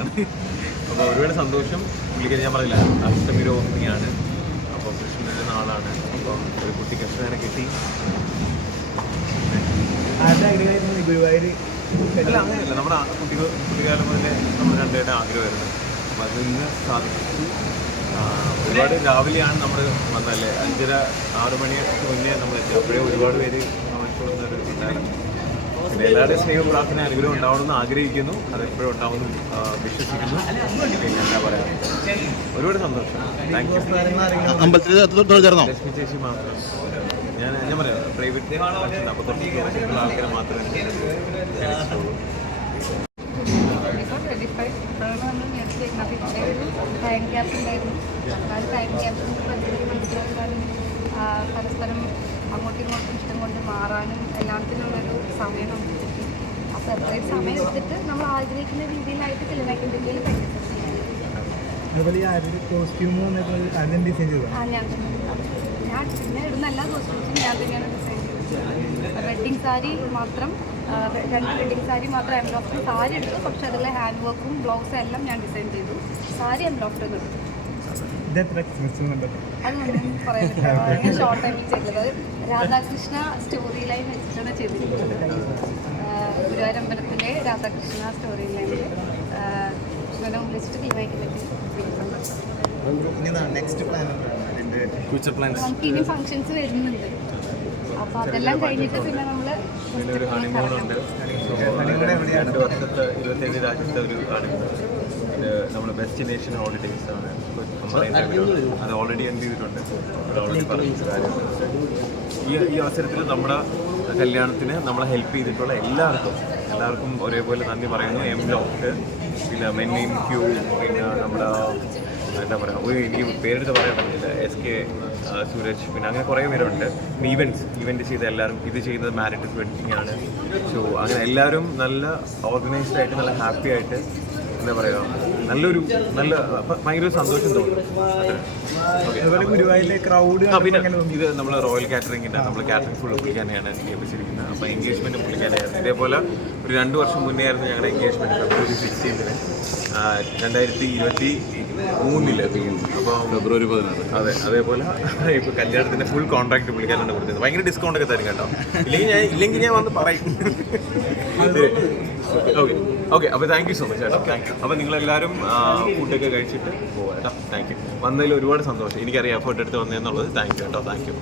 പറയാണ്. അപ്പോൾ ഒരുപാട് സന്തോഷം. പുള്ളിക്കാരി ഞാൻ പറയില്ല, അഷ്ടമി രോഹിണിയാണ്. അപ്പോൾ കൃഷ്ണൻ്റെ നാളാണ്. അപ്പോൾ ഒരു കുട്ടി കൃഷ്ണനെ കിട്ടി. ഗുരുവായൂർ അല്ല, അങ്ങനെയല്ല, നമ്മുടെ കുട്ടിക്കാലം മുതലേ നമ്മൾ രണ്ടുപേരുടെ ആഗ്രഹമായിരുന്നു. അപ്പോൾ അത് ഇന്ന് സാധിച്ചു. ഒരുപാട് രാവിലെയാണ് നമ്മൾ വന്നല്ലേ, 5:30-6 മണിക്ക് മുന്നേ നമ്മൾ എത്തി. അപ്പോഴേ ഒരുപാട് പേര് മനസ്സിലുള്ളൊരു ഉണ്ടായിരുന്നു. പിന്നെ എല്ലാവരുടെയും സ്നേഹ പ്രാർത്ഥന അനുഗ്രഹം ഉണ്ടാവണമെന്ന് ആഗ്രഹിക്കുന്നു. അതെപ്പോഴും ഉണ്ടാവുമെന്ന് വിശ്വസിക്കുന്നു. പിന്നെ എന്താ പറയുക, ഒരുപാട് സന്തോഷം. Thank you. ലക്ഷ്മി ചേച്ചി മാത്രം ഞാൻ പറയാം, പ്രൈവറ്റ് ഫംഗ്ഷൻ. അപ്പോൾ കുറച്ച് ആൾക്കാരെ മാത്രമേ ക്ഷണിച്ചുള്ളൂ. ടൈം ഗ്യാപ്പ് ഉണ്ടായിരുന്നു. ആ ടൈം ഗ്യാപ്പ് മനസ്സിലാക്കാനും പരസ്പരം അങ്ങോട്ടും ഇങ്ങോട്ടും ഇഷ്ടം കൊണ്ട് മാറാനും എല്ലാത്തിനുള്ളൊരു സമയം നമുക്ക് കിട്ടി. അപ്പോൾ അത്രയും സമയം എടുത്തിട്ട് നമ്മൾ ആഗ്രഹിക്കുന്ന രീതിയിലായിട്ട് ഫിലിമാക്കി ഇന്ത്യയിൽ ഞാൻ പിന്നെ ഇടുന്ന എല്ലാ കോസ്റ്റ്യൂംസും ഞാൻ തന്നെയാണ് ഡിസൈൻ ചെയ്തത്. വെഡ്ഡിങ് സാരി മാത്രം 2 വെഡ്ഡിങ് സാരി മാത്രം എംബ്രോയിഡറി സാരി എടുത്തു. പക്ഷെ അതിലെ ഹാൻഡ് വർക്കും ബ്ലൗസും എല്ലാം ഞാൻ ഡിസൈൻ ചെയ്തു. സാരി എംബ്രോയിഡറി എടുത്തു. അതൊന്നും പറയാൻ പറ്റില്ല. ഷോർട്ട് ടൈമിൽ ചെയ്തത് രാധാകൃഷ്ണ സ്റ്റോറി ലൈൻ വെച്ചിട്ടാണ് ചെയ്തിരിക്കുന്നത്. ഗുരുവായൂർ അമ്പലത്തിലെ രാധാകൃഷ്ണ സ്റ്റോറി ലൈനിൽ ഇങ്ങനെ വിളിച്ചിട്ട് ഫിലിമാക്കി നമുക്ക് ഇനി ഫങ്ഷൻസ് വരുന്നുണ്ട്. അപ്പോൾ അതെല്ലാം കഴിഞ്ഞിട്ട് പിന്നെ നമ്മൾ ഒരു ഹണിമൂണുണ്ട്. 2 വർഷത്തെ 27 രാജ്യത്തെ ഒരു ഹണിമൂൺ. നമ്മൾ ഡെസ്റ്റിനേഷൻ ഹോളിഡേയ്സ് ആണ്. അത് ഓൾറെഡി എന്ത് ചെയ്തിട്ടുണ്ട്, ഓൾറെഡി പറഞ്ഞ കാര്യമുണ്ട്. ഈ അവസരത്തിൽ നമ്മുടെ കല്യാണത്തിന് നമ്മളെ ഹെൽപ്പ് ചെയ്തിട്ടുള്ള എല്ലാവർക്കും ഒരേപോലെ നന്ദി പറയുന്നു. എംബ്ലോക്ക്, പിന്നെ മെന്നിൻ ക്യൂ, പിന്നെ നമ്മുടെ എന്താ പറയുക, എനിക്ക് പേരെടുത്ത് പറയാൻ പറ്റില്ല, SK സൂരജ്, പിന്നെ അങ്ങനെ കുറേ പേരുണ്ട്. ഇവൻറ്റ് ചെയ്ത എല്ലാവരും, ഇത് ചെയ്യുന്നത് മാരിറ്റൽ വെഡിങ് ആണ്. സോ അങ്ങനെ എല്ലാവരും നല്ല ഓർഗനൈസ്ഡ് ആയിട്ട് നല്ല ഹാപ്പി ആയിട്ട്, എന്താ പറയുക, നല്ല ഭയങ്കര സന്തോഷം തോന്നും. ഗുരുവായൂരിലെ ക്രൗഡ് പിന്നെ ഇത് നമ്മൾ റോയൽ കാറ്ററിങ്ങിൻ്റെ നമ്മൾ കാറ്ററിംഗ് ഫുൾ പുള്ളിക്കാനെയാണ് ഏൽപ്പിച്ചിരിക്കുന്നത്. അപ്പോൾ എൻഗേജ്മെൻറ്റ് പുള്ളിക്കാനായിരുന്നു. ഇതേപോലെ ഒരു 2 വർഷം മുന്നേ ആയിരുന്നു ഞങ്ങളുടെ എൻഗേജ്മെൻറ്റ്, February 16 2023. അപ്പോൾ February 16. അതെ, അതേപോലെ ഇപ്പോൾ കല്യാണത്തിൻ്റെ ഫുൾ കോൺട്രാക്ട് പുള്ളിക്കാനാണ് കൊടുത്തത്. ഭയങ്കര ഡിസ്കൗണ്ട് ഒക്കെ തരും കേട്ടോ. ഇല്ലെങ്കിൽ ഞാൻ വന്ന് പറയും. ഓക്കെ അപ്പോൾ താങ്ക് യു സോ മച്ച് ചേട്ടാ. Thank you. അപ്പോൾ നിങ്ങളെല്ലാവരും ഫുഡൊക്കെ കഴിച്ചിട്ട് പോകാം കേട്ടോ. Thank you. വന്നതിൽ ഒരുപാട് സന്തോഷം. എനിക്കറിയാം എഫേർട്ട് എടുത്ത് വന്നതെന്നുള്ളത്. താങ്ക് യു കേട്ടോ. Thank you.